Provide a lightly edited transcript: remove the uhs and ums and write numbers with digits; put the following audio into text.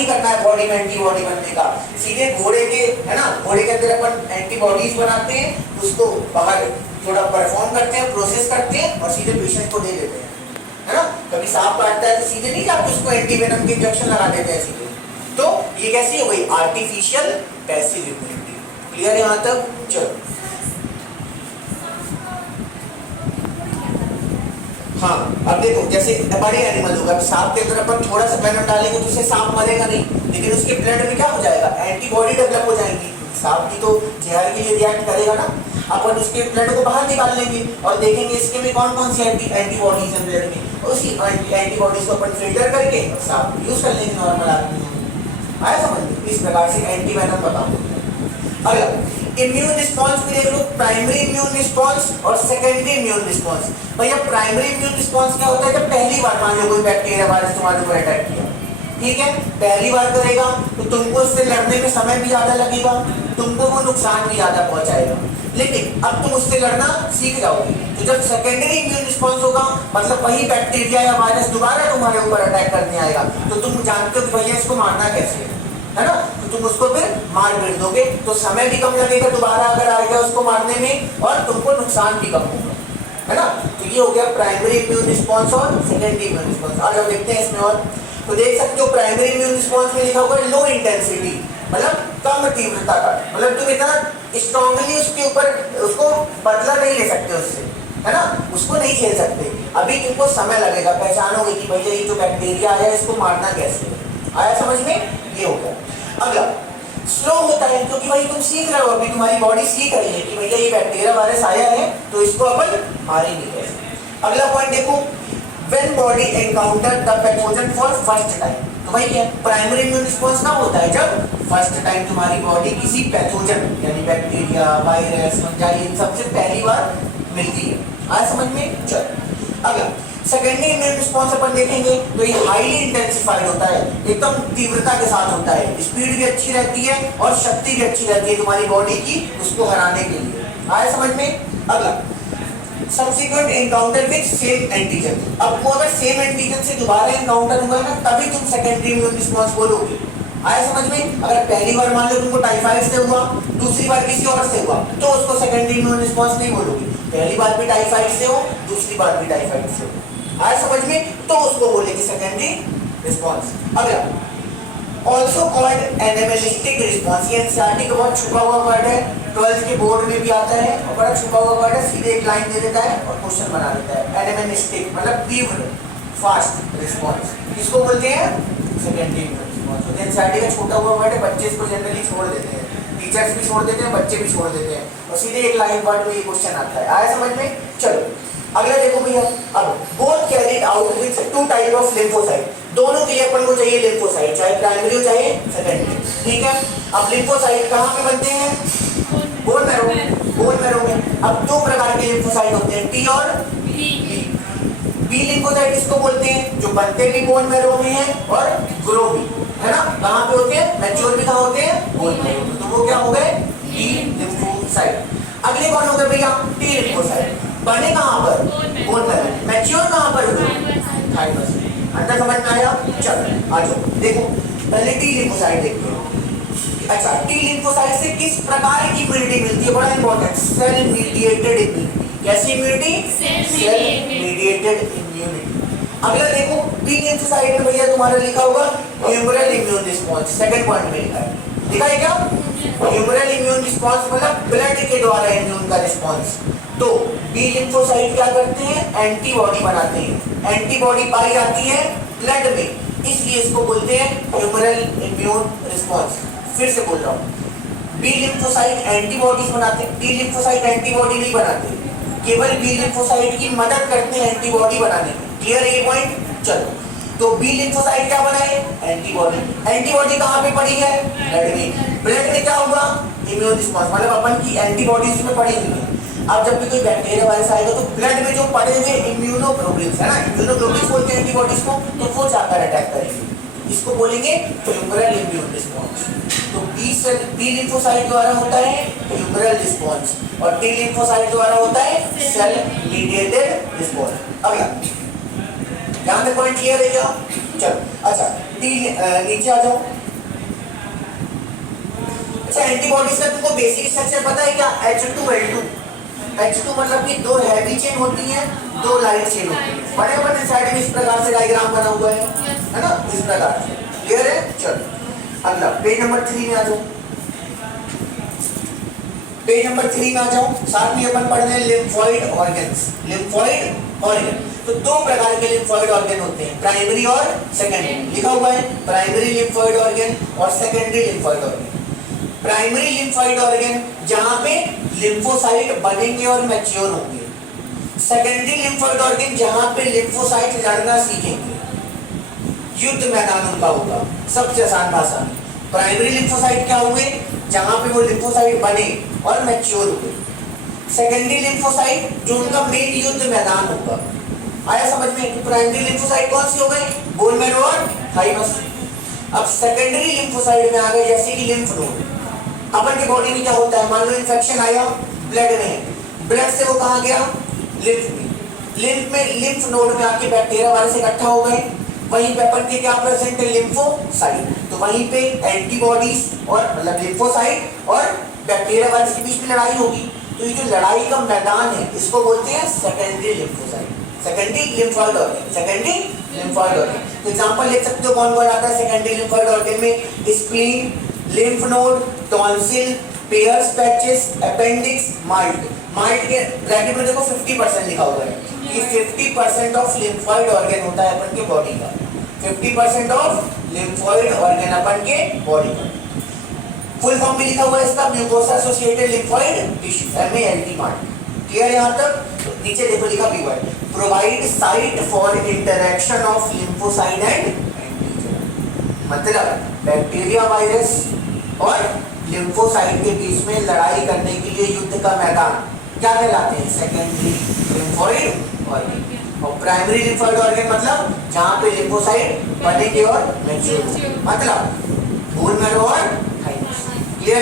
नहीं करना है बॉडी में एंटीबॉडी बनने का, सीधे घोड़े के, है ना, घोड़े के अंदर अपन एंटीबॉडीज बनाते हैं, उसको बाहर थोड़ा परफॉर्म करते हैं, प्रोसेस करते हैं और सीधे पेशेंट को दे देते हैं, है ना। कभी सांप काटता है तो सीधे नहीं जाके उसको एंटीवेनम के इंजेक्शन लगा देते हैं सीधे। तो ये कैसी हो गई, आर्टिफिशियल पैसिव इम्यूनिटी। क्लियर यहाँ तक? चलो हाँ, अब देखो जैसे बड़े एनिमल होगा, सांप के अंदर अपन थोड़ा सा वेनम डालेंगे तो उससे सांप मरेगा नहीं, लेकिन उसके ब्लड में क्या हो जाएगा, एंटीबॉडी डेवलप हो जाएंगी। सांप भी तो जहर के लिए रिएक्ट करेगा ना, अपन उसके ब्लड को बाहर निकाल लेंगे और देखेंगे इसके में कौन कौन सी एंटीबॉडीज है ब्लड में, उसी एंटीबॉडीज को अपन फिल्टर करके सांप यूज कर लेंगे नॉर्मल आदमी। आया समझ में? इस प्रकार से एंटी वेनम बताओ। अगला इम्यून रिस्पॉन्स में देख लो, प्राइमरी इम्यून रिस्पॉन्स और सेकेंडरी इम्यून रिस्पॉन्स। भैया प्राइमरी इम्यून रिस्पॉन्स क्या होता है, जब पहली बार मान लो कोई बैक्टीरिया वायरस तुम्हारे ऊपर अटैक किया, ठीक है, पहली बार करेगा तो तुमको उससे लड़ने में समय भी ज्यादा लगेगा, तुमको वो नुकसान भी ज्यादा पहुंचाएगा, लेकिन अब तुम उससे लड़ना सीख जाओगे। तो जब सेकेंडरी इम्यून रिस्पॉन्स होगा, मतलब वही बैक्टीरिया या वायरस दोबारा तुम्हारे ऊपर अटैक करने आएगा, तो तुम जानते हो कि भैया इसको मारना कैसे है ना, तो तुम उसको फिर मार गिर दोगे, तो समय भी कम लगेगा दोबारा अगर आएगा उसको मारने में, और तुमको नुकसान भी कम होगा, है ना। तो ये हो गया प्राइमरी इम्यून रिस्पॉन्स और सेकेंडरी इम्यून रिस्पॉन्स। और जब देखते हैं इसमें और तो देख सकते हो प्राइमरी इम्यून रिस्पॉन्स में लिखा हुआ है लो इंटेंसिटी, मतलब कम तीव्रता का, मतलब तुम इतना स्ट्रांगली उसके ऊपर उसको बदला नहीं ले सकते उससे, है ना, उसको नहीं खेल सकते। अभी तुमको समय लगेगा, पहचानोगे कि भैया ये जो बैक्टीरिया आया इसको मारना कैसे। आया समझ में? ये हो गया। अगला स्लो होता है, क्योंकि भाई तुम सीख रहे हो, अभी तुम्हारी बॉडी सीख रही है कि भैया ये बैक्टीरिया वायरस आया है तो इसको अपन मारेंगे कैसे। अगला पॉइंट देखो, when body encounter the pathogen for first time. तो भाई क्या प्राइमरी इम्यून रिस्पॉन्स कब होता है, जब फर्स्ट टाइम तुम्हारी बॉडी किसी पैथोजन यानी बैक्टीरिया, वायरस, फंजाई इन सबसे पहली बार मिलती है। आया समझ में? चलो अगला सेकेंडरी इम्यून रिस्पॉन्स अपन देखेंगे तो ये हाईली इंटेंसिफाइड होता है, एकदम तीव्रता के साथ होता है, स्पीड भी अच्छी रहती है और शक्ति भी अच्छी रहती है तुम्हारी बॉडी की उसको हराने के लिए। आया समझ में? अगला subsequent encounter with same antigen. अब वो अगर सेम एंटीजन से दोबारा एनकाउंटर हुआ ना तभी तुम सेकेंडरी इम्यून रिस्पॉन्स बोलोगे। आया समझ में? अगर पहली बार मान लो तुमको टाइफाइड से हुआ, दूसरी बार किसी और से हुआ, तो उसको सेकेंडरी इम्यून रिस्पॉन्स नहीं बोलोगे। पहली बार भी टाइफाइड से हो, दूसरी बार भी टाइफाइड से हो, आया समझ में, तो उसको बोलेंगे सेकेंडरी रिस्पॉन्स। अगला ऑल्सो कॉल्ड एनिमलिस्टिक रिस्पॉन्स। ये एनसीईआरटी का बहुत छुपा हुआ वर्ड है, 12th के बोर्ड में भी आता है और बड़ा छुपा हुआ वर्ड है, सीधे एक लाइन दे देता है और क्वेश्चन बना देता है। एनिमलिस्टिक मतलब तीव्र, फास्ट रिस्पॉन्स, किसको बोलते हैं? Secondary response. तो एनसीईआरटी का छोटा हुआ वर्ड है, बच्चे इसको जनरली छोड़ देते हैं, टीचर्स भी छोड़ देते हैं, बच्चे भी छोड़ देते हैं, और सीधे एक लाइन वर्ड में ये क्वेश्चन आता है। आया समझ में? चलो अगला देखो भैया, अब both carried out with two type of lymphocyte. दोनों के लिए अपन को चाहिए लिम्फोसाइट, चाहे प्राइमरी हो चाहे सेकेंडरी, ठीक है। अब लिम्फोसाइट कहाँ पे बनते हैं? बोन मैरो, बोन मैरो में। अब दो प्रकार के लिम्फोसाइट होते हैं, टी और बी। बी लिम्फोसाइट इसको बोलते हैं जो बनते भी बोन मैरो में है और ग्रो भी, है ना। कहाँ पे होते हैं? मैच्योर भी कहाँ होते हैं? बोन मैरो में। तो वो क्या हो गए? B lymphocyte. अगले कौन हो गए भैया? T lymphocyte. बने कहाँ पर? Bone marrow. मैच्योर कहाँ पर हुए? थाइमस। अंदर समझ में आया? चलो आ जाओ, देखो पहले टी लिम्फोसाइट देखते हैं। अच्छा, टी लिम्फोसाइट से किस प्रकार की इम्यूनिटी मिलती है? बड़ा इंपॉर्टेंट, सेल मीडिएटेड इम्यूनिटी। कैसी इम्यूनिटी? Cell mediated immunity. अगला देखो बी लिम्फोसाइट में भैया तुम्हारा लिखा होगा humoral immune response. Second point में लिखा है, लिखा है क्या? ह्यूमरल इम्यून रिस्पॉन्स मतलब ब्लड के द्वारा इम्यून का रिस्पॉन्स। तो बी लिम्फोसाइट क्या करते हैं? एंटीबॉडी बनाते हैं, एंटीबॉडी पाई जाती है ब्लड में, इसलिए इसको बोलते हैं ह्यूमरल इम्यून रिस्पॉन्स। फिर से बोल रहा हूँ, बी लिम्फोसाइट एंटीबॉडीज बनाते हैं, टी लिम्फोसाइट एंटीबॉडी नहीं बनाते, केवल बी लिम्फोसाइट की मदद करते हैं एंटीबॉडी बनाने में। क्लियर है ये पॉइंट? चलो, तो बी लिम्फोसाइट क्या बनाए? एंटीबॉडी। एंटीबॉडी कहाँ पे पड़ी है? ब्लड में। ब्लड में क्या होगा? इम्यून रिस्पॉन्स, मतलब अपन की एंटीबॉडीज में पड़ी हुई है। अब जब भी कोई बैक्टीरिया वायरस आएगा तो ब्लड में जो पड़े हुए इम्यूनोग्लोबुलिन्स है ना, इम्यूनोग्लोबुलिन्स बोलते हैं एंटीबॉडीज को, तो वो जाकर अटैक करेंगे। इसको बोलेंगे ह्यूमरल इम्यून रिस्पॉन्स। तो बी लिम्फोसाइट द्वारा होता है ह्यूमरल रिस्पॉन्स और टी लिम्फोसाइट द्वारा होता है सेल मीडिएटेड रिस्पॉन्स। अगला ध्यान में पॉइंट क्लियर है क्या? चलो अच्छा, नीचे आ जाओ। अच्छा एंटीबॉडीज का तुमको बेसिक स्ट्रक्चर पता है क्या? H2L2। H2 मतलब कि दो हैवी चेन होती हैं, दो लाइट चेन होती है। बड़े बड़े साइड में इस प्रकार से डायग्राम बना हुआ है ना, इस प्रकार से। क्लियर है? चलो अगला पेज नंबर 3 में आ जाओ। पेज नंबर 3 में आ जाओ। साथ में अपन पढ़ रहे हैं लिम्फोइड ऑर्गन्स। लिम्फोइड ऑर्गन, तो दो प्रकार के लिम्फोइड ऑर्गन होते हैं, प्राइमरी और सेकेंडरी। लिखा हुआ है प्राइमरी लिम्फोइड ऑर्गन और secondary lymphoid organ. Primary lymphoid organ जहां पे लिम्फोसाइट बनेंगे और मैच्योर होंगे। सेकेंडरी लिम्फोइड ऑर्गन जहां पे लिम्फोसाइट लड़ना सीखेंगे, युद्ध मैदान उनका होगा। सबसे आसान भाषा में प्राइमरी लिम्फोसाइट क्या हुए? जहां पे वो लिम्फोसाइट बने और मैच्योर हुए। सेकेंडरी लिम्फोसाइट जो उनका मेन युद्ध मैदान होगा। आया समझ में कि प्राइमरी लिम्फोसाइट कौन सी हो गई? बोन मैरो और थाइमस। अब सेकेंडरी लिम्फोसाइट में आ गए जैसे कि लिम्फ नोड। अपन के बॉडी में क्या होता है? मान लो इन्फेक्शन आया ब्लड में, ब्लड से वो कहाँ गया? लिम्फ में। लिम्फ में लिम्फ नोड में आके बैक्टीरिया वायरस इकट्ठा हो गए। वहीं पे अपन के क्या प्रेजेंट है? लिम्फोसाइट। तो वहीं पे एंटीबॉडीज और मतलब लिम्फोसाइट और बैक्टीरिया वायरस के बीच में लड़ाई होगी। तो ये जो लड़ाई का मैदान है इसको बोलते हैं secondary lymphocyte, secondary lymphoid organ, secondary lymphoid organ. तो एग्जांपल ले सकते हो कौन कौन आता है सेकेंडरी लिम्फोइड ऑर्गन में? Spleen, lymph node, tonsil, pairs patches, appendix, malt. Malt के ब्रैकेट में देखो 50% लिखा हुआ है। ये 50% ऑफ लिम्फोइड ऑर्गन होता है अपन के बॉडी का। 50% ऑफ लिम्फोइड ऑर्गन अपन के बॉडी का। फुल फॉर्म भी लिखा हुआ है इसका, mucosa associated lymphoid tissue, MALT malt. Clear है यहाँ तक? तो नीचे देखो लिखा भी हुआ है, provide site for interaction of lymphocyte and antigen. मतलब बैक्टीरिया वायरस और लिम्फोसाइट के बीच में लड़ाई करने के लिए युद्ध का मैदान क्या कहलाते हैं? Secondary lymphoid organ. और प्राइमरी लिम्फोइड ऑर्गन मतलब जहां पे लिम्फोसाइट बनेंगे और मैच्योर, मतलब बोन मैरो और